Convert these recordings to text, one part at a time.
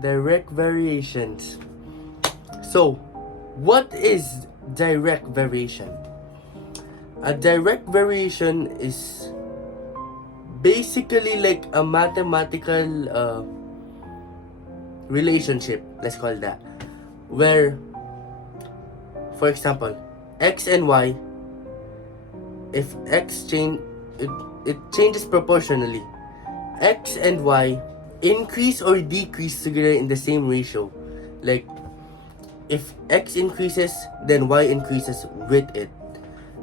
Direct variations. So, what is direct variation? A direct variation is basically like a mathematical relationship, let's call it that, where, for example, x and y, if x change, it changes proportionally. X and y increase or decrease together in the same ratio. Like, if x increases, then y increases with it.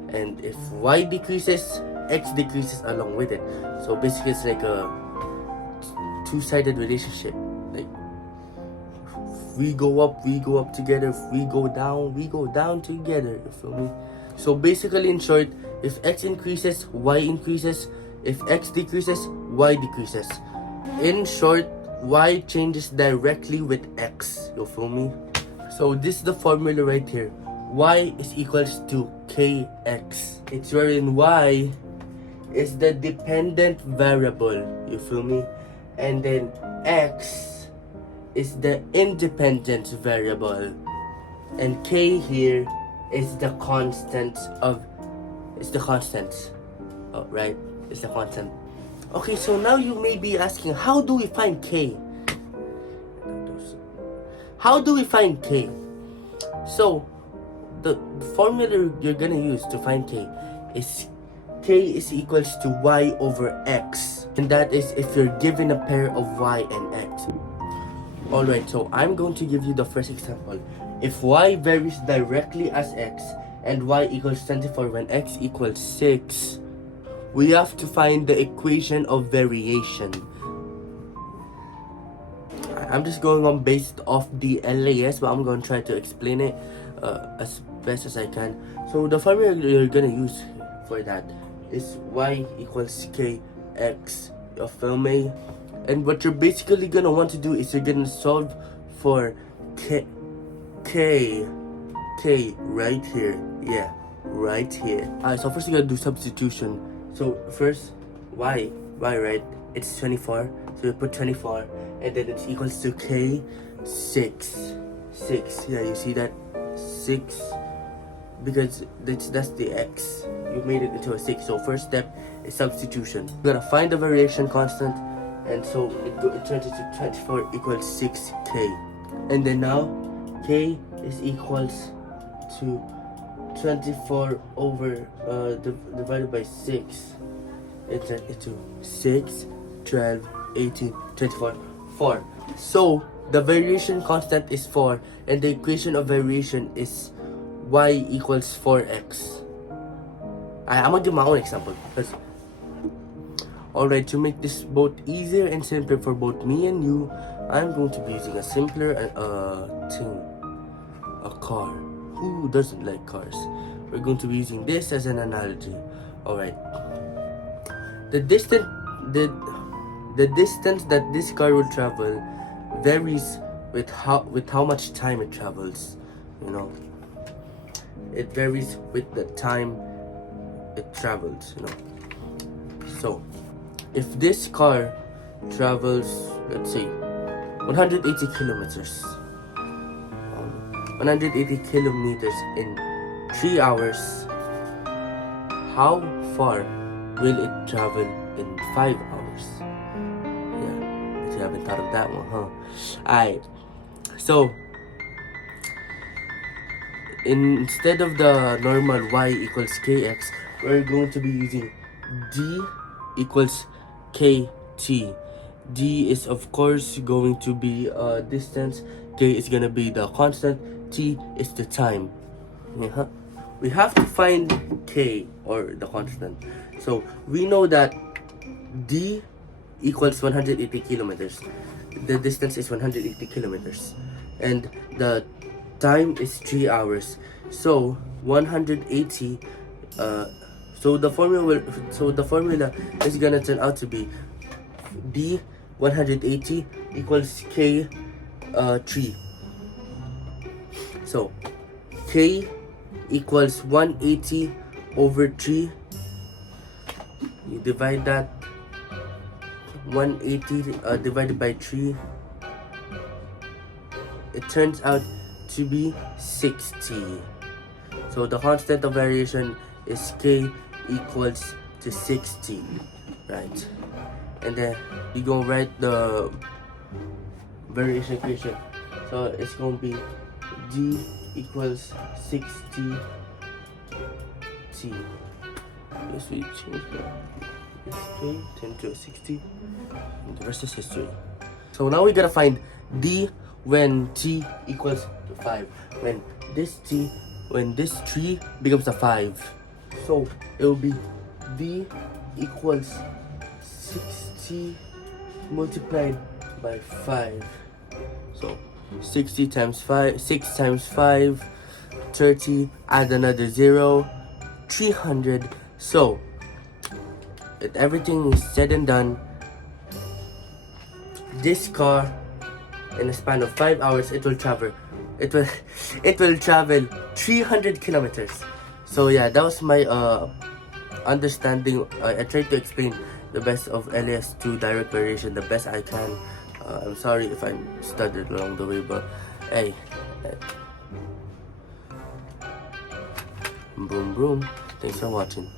And if y decreases, x decreases along with it. So basically it's like a two-sided relationship. Like, if we go up together. If we go down together. You feel me? So basically, in short, if x increases, y increases. If x decreases, y decreases. In short, y changes directly with x. You feel me? So this is the formula right here. Y is equals to kx. It's wherein y is the dependent variable. You feel me? And then x is the independent variable. And k here is the constant of... It's the constant. Oh, right? It's the constant. Okay, so now you may be asking, how do we find k? How do we find k? So, the formula you're gonna use to find k is equals to y over x. And that is if you're given a pair of y and x. Alright, so I'm going to give you the first example. If y varies directly as x and y equals 24 when x equals 6, we have to find the equation of variation. I'm just going on based off the LAS, but I'm going to try to explain it as best as I can. So the formula you're going to use for that is y equals kx. You feel me? And what you're basically going to want to do is you're going to solve for k right here. Yeah, right here. Alright, so first you're going to do substitution. So first, y, right? It's 24. So you put 24, and then it's equals to k 6. Yeah, you see that? 6, because that's the x. You made it into a 6. So first step is substitution. You gotta find the variation constant, and so it turns into 24 equals 6k. And then now k is equals to 24 over divided by 6. It's into 6, 12, 18, 24, 4. So the variation constant is 4, and the equation of variation is y equals 4x. I'm gonna give my own example. Alright, to make this both easier and simpler for both me and you, I'm going to be using a simpler thing. A car. Who doesn't like cars? We're going to be using this as an analogy. Alright. The distance that this car will travel varies with how much time it travels. You know, it varies with the time it travels. You know, so if this car travels, let's say, 180 kilometers, 180 kilometers in 3 hours, how far will it travel in 5 hours? Yeah, you haven't thought of that one, huh? Alright, so instead of the normal y equals kx, we're going to be using d equals kt. D is of course going to be distance, k is gonna be the constant, t is the time. We have to find k, or the constant. So we know that d equals 180 kilometers. The distance is 180 kilometers, and the time is 3 hours. So 180. So the formula is gonna turn out to be d 180 equals k 3. So k equals 180 over 3. You divide that 180 divided by 3. it turns out to be 60. So the constant of variation is k equals to 60, right? And then we go write the variation equation. So it's going to be d equals 60 t. Yes, we change this k turned to 60, and the rest is history. So now we gotta find d when t equals to 5. When this 3 becomes a 5. So it will be d equals 60 multiplied by 5. So 60 times 5, 6 times 5, 30, add another 0, 300. So if everything is said and done, this car, in a span of 5 hours, it will travel 300 kilometers. So yeah, that was my understanding. I tried to explain the best of LAS2 direct variation the best I can. I'm sorry if I stuttered along the way, but hey, boom boom. Thanks for watching.